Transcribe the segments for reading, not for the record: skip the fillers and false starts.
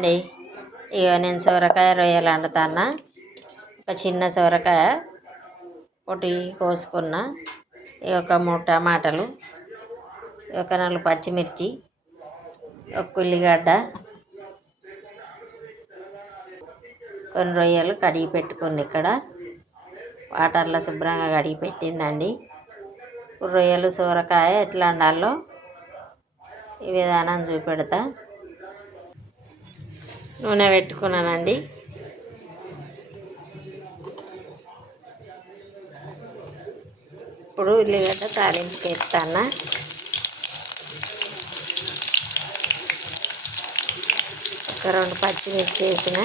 అండి ఇక నేను సొరకాయ రొయ్యలు వండుతాను. ఒక చిన్న సొరకాయ ఒకటి కోసుకున్న, ఒక 3 టమాటాలు, ఒక 4 పచ్చిమిర్చి, ఒక ఉల్లిగడ్డ, కొన్ని రొయ్యలు కడిగి పెట్టుకుని ఇక్కడ వాటర్లో శుభ్రంగా కడిగి పెట్టిందండి. రొయ్యలు సొరకాయ ఎట్లా వండాలో ఈ విధానం చూపెడతా. నూనె పెట్టుకున్నానండి. ఇప్పుడు ఉల్లిగడ్డ తాలింపుకి వేస్తాను. ఒక 2 పచ్చిమిర్చి వేసిన,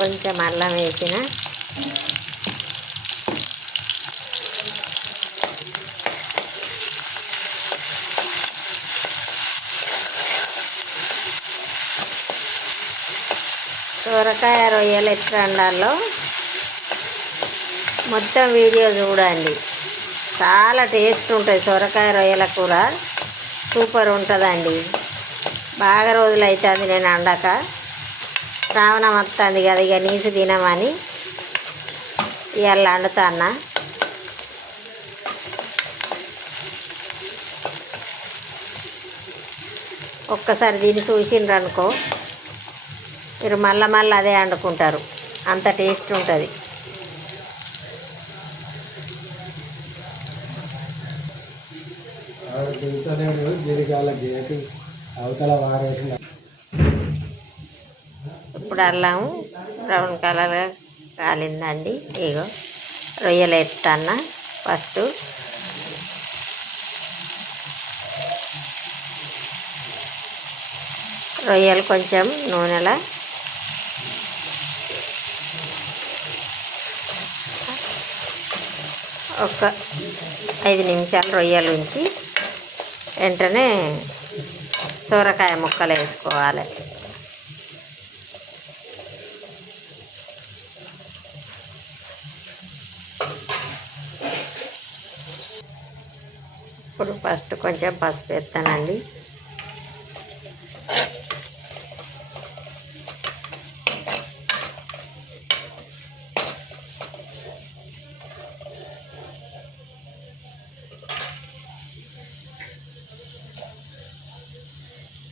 కొంచెం అల్లం వేసిన, సొరకాయ రొయ్యలు ఎట్లా వండాలో మొత్తం వీడియో చూడండి. చాలా టేస్ట్ ఉంటుంది. సొరకాయ రొయ్యల కూర సూపర్ ఉంటుందండి. బాగా రోజులు అవుతుంది నేను వండక. శ్రావణం వస్తుంది కదా, ఇక నీసు తినమని ఇవాళ వండుతాను. ఒక్కసారి దీన్ని చూసిండ్రు అనుకో, మీరు మళ్ళీ అదే వండుకుంటారు. అంత టేస్ట్ ఉంటుంది. ఇప్పుడు అల్లం బ్రౌన్ కలర్గా కాలిందండి. ఇగో రొయ్యలు ఎత్తాను. ఫస్ట్ రొయ్యలు కొంచెం నూనెలో ఒక 5 నిమిషాలు రొయ్యలు ఉంచి వెంటనే సొరకాయ ముక్కలు వేసుకోవాలి. ఇప్పుడు ఫస్ట్ కొంచెం పసుపు వేస్తానండి.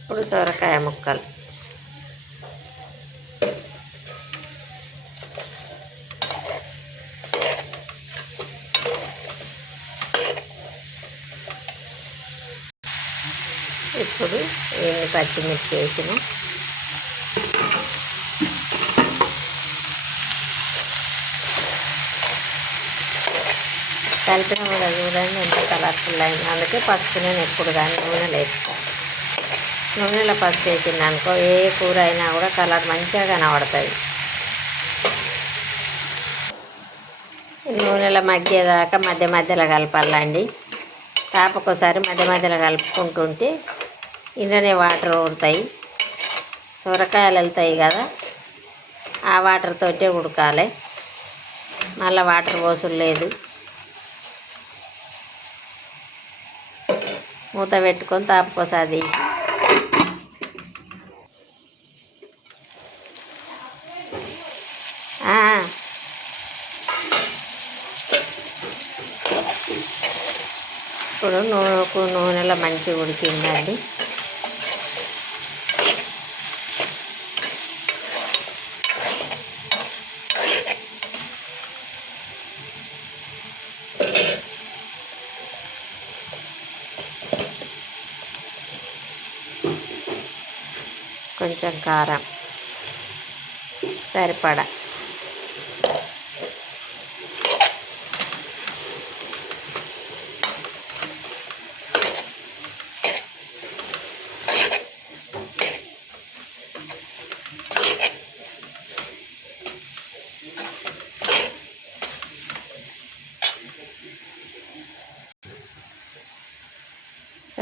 ఇప్పుడు సొరకాయ ముక్కలు, ఇప్పుడు పచ్చిమిర్చి వేసిన, కలిపిన కూడా చూడండి ఎంత కలర్ఫుల్ అయింది. అందుకే పసుపు నేను ఎప్పుడు కానీ నూనెలో వేస్తాను. నూనెలో పసుపు వేసింది అనుకో, ఏ కూర అయినా కూడా కలర్ మంచిగా కనబడుతుంది. నూనెలో మగ్గేదాకా మధ్యలో కలపాలండి. తాపకోసారి మధ్యలో కలుపుకుంటుంటే ఇంట్లోనే వాటర్ ఊరుతాయి, సొరకాయలు వెళ్తాయి కదా, ఆ వాటర్ తోటే ఉడకాలి. మళ్ళీ వాటర్ పోసులు లేదు. మూత పెట్టుకొని తాపకోసారి తీసి ఇప్పుడు నూనెలో మంచిగా ఉడికిందండి. కొంచెం కారం సరిపడా,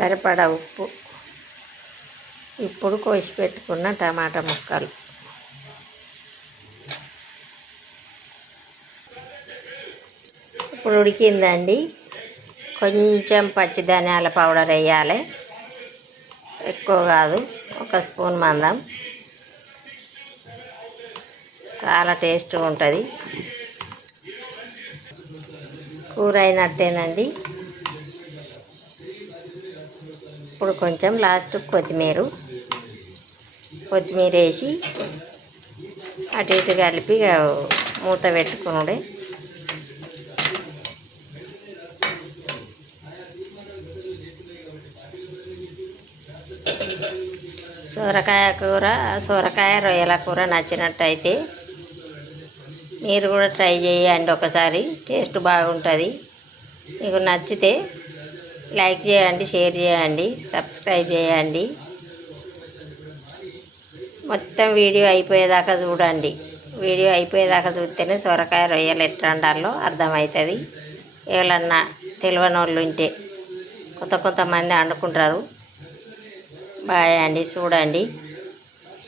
సరిపడా ఉప్పు. ఇప్పుడు కోసి పెట్టుకున్న టమాటా ముక్కలు, ఇప్పుడు ఉడికిందండి. కొంచెం పచ్చి ధనియాల పౌడర్ వేయాలి, ఎక్కువ కాదు, 1 స్పూన్ మందం. చాలా టేస్ట్గా ఉంటుంది. కూర అయినట్టేనండి. ఇప్పుడు కొంచెం లాస్ట్ కొత్తిమీర వేసి అటు ఇటు కలిపి మూత పెట్టుకునుడే. సొరకాయ రొయ్యల కూర నచ్చినట్టయితే మీరు కూడా ట్రై చేయండి ఒకసారి. టేస్ట్ బాగుంటుంది. మీకు నచ్చితే లైక్ చేయండి, షేర్ చేయండి, సబ్స్క్రైబ్ చేయండి. మొత్తం వీడియో అయిపోయేదాకా చూడండి. వీడియో అయిపోయేదాకా చూస్తేనే సొరకాయ రొయ్యలు ఎట్లా వండాలో అర్థమవుతుంది. ఎవరన్నా తెలియని వాళ్ళు ఉంటే కొంతమంది వండుకుంటారు. బాయ్ అండి, చూడండి.